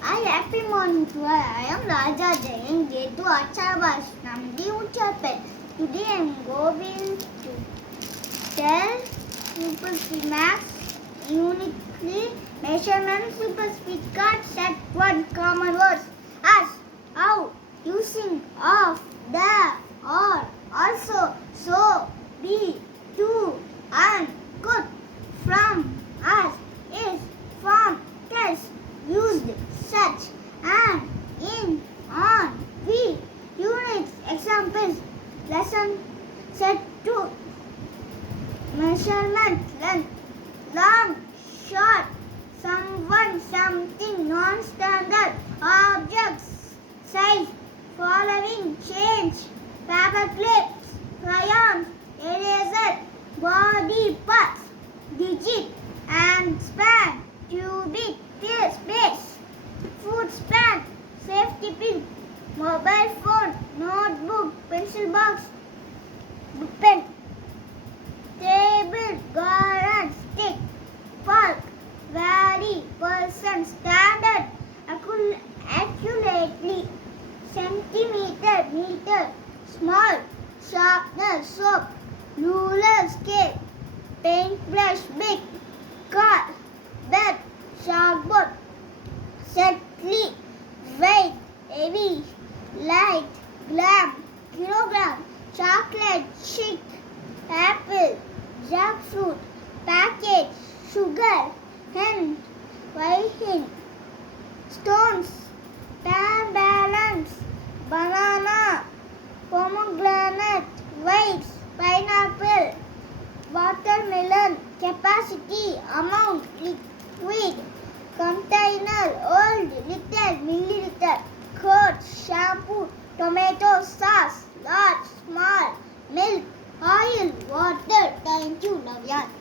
Hi, happy morning to all. I am Raja Jain, J2 Acharvas, Namdi Uchapet. Today I am going to tell Super Speed Max uniquely measurement super speed card set one common words as how, using, of, the, or, also, so, be, to, and, could, from, as, is, from, test, used, such, and, in, on, we, units, examples, lesson, set 2, measurement, length, long, short, someone, something, non-standard, objects, size, following, change, paper clips, crayons, eraser, body parts, digit, and span, cubic, space, food span, safety pin, mobile phone, notebook, pencil box, pen, table, garden, stick, park, valley, person, standard, accurately, centimeter, meter, small, sharpener, soap, ruler, scale, paintbrush, big, car, bed, chalkboard, settling, weight, heavy, light, gram, kilogram, chocolate, chick, apple, jackfruit, package, sugar, hen, hen, stones, pan, balance, banana, pomegranate, weights, pineapple, watermelon, capacity, amount, liquid, container, old, little, milliliter, curd, shampoo, tomato sauce, large, small, milk, oil, water. Thank you, Navyan.